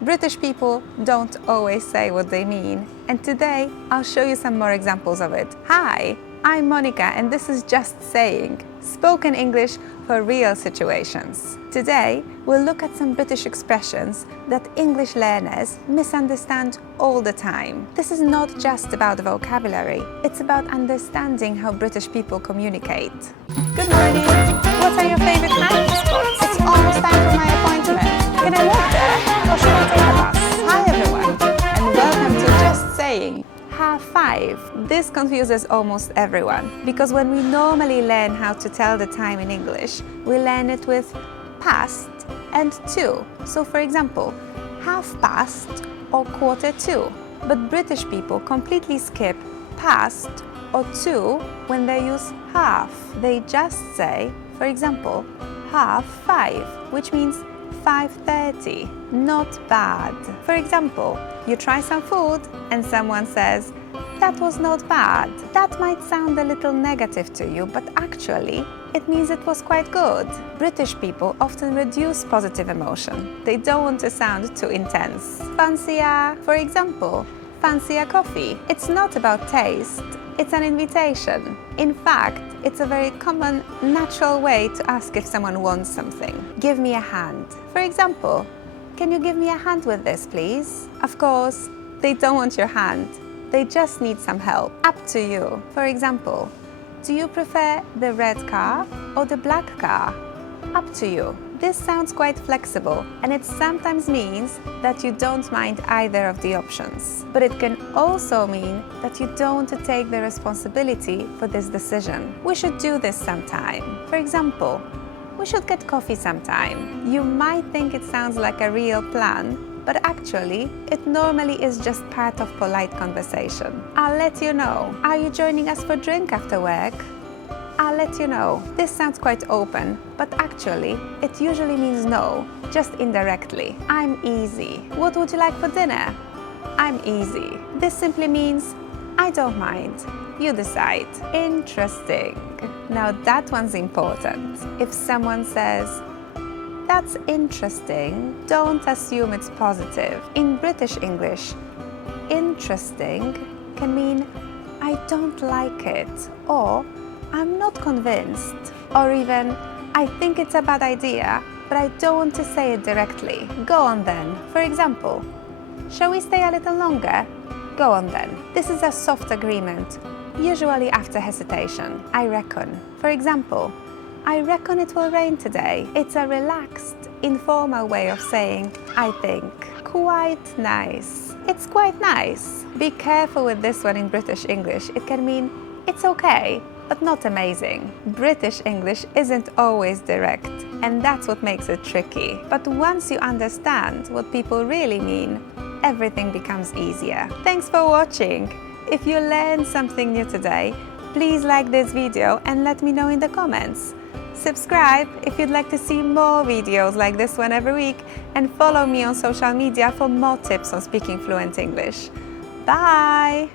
British people don't always say what they mean, and today I'll show you some more examples of it. Hi, I'm Monica and this is Just Saying, spoken English for real situations. Today we'll look at some British expressions that English learners misunderstand all the time. This is not just about the vocabulary, it's about understanding how British people communicate. Good morning! What are your favorite hangout spots? It's almost time for my appointment. Can I walk there or should I take a bus? Hi everyone and welcome to Just Saying. 5:30. This confuses almost everyone because when we normally learn how to tell the time in English, we learn it with past and to. So for example, 2:30 or 2:45. But British people completely skip past or to when they use half. They just say, for example, 5:30, which means 5:30. Not bad. For example, you try some food and someone says, that was not bad. That might sound a little negative to you, but actually, it means it was quite good. British people often reduce positive emotion. They don't want to sound too intense. Fancy for example, fancy a coffee. It's not about taste, it's an invitation. In fact, it's a very common, natural way to ask if someone wants something. Give me a hand. For example, can you give me a hand with this, please? Of course, they don't want your hand. They just need some help. Up to you. For example, do you prefer the red car or the black car? Up to you. This sounds quite flexible, and it sometimes means that you don't mind either of the options. But it can also mean that you don't want to take the responsibility for this decision. We should do this sometime. For example, we should get coffee sometime. You might think it sounds like a real plan, but actually, it normally is just part of polite conversation. I'll let you know. Are you joining us for a drink after work? I'll let you know. This sounds quite open, but actually, it usually means no, just indirectly. I'm easy. What would you like for dinner? I'm easy. This simply means, I don't mind. You decide. Interesting. Now that one's important. If someone says, that's interesting, don't assume it's positive. In British English, interesting can mean, I don't like it, or I'm not convinced, or even, I think it's a bad idea, but I don't want to say it directly. Go on then. For example, shall we stay a little longer? Go on then. This is a soft agreement, usually after hesitation. I reckon. For example, I reckon it will rain today. It's a relaxed, informal way of saying, I think. Quite nice. It's quite nice. Be careful with this one in British English. It can mean, it's okay, but not amazing. British English isn't always direct, and that's what makes it tricky. But once you understand what people really mean, everything becomes easier. Thanks for watching. If you learned something new today, please like this video and let me know in the comments. Subscribe if you'd like to see more videos like this one every week, and follow me on social media for more tips on speaking fluent English. Bye!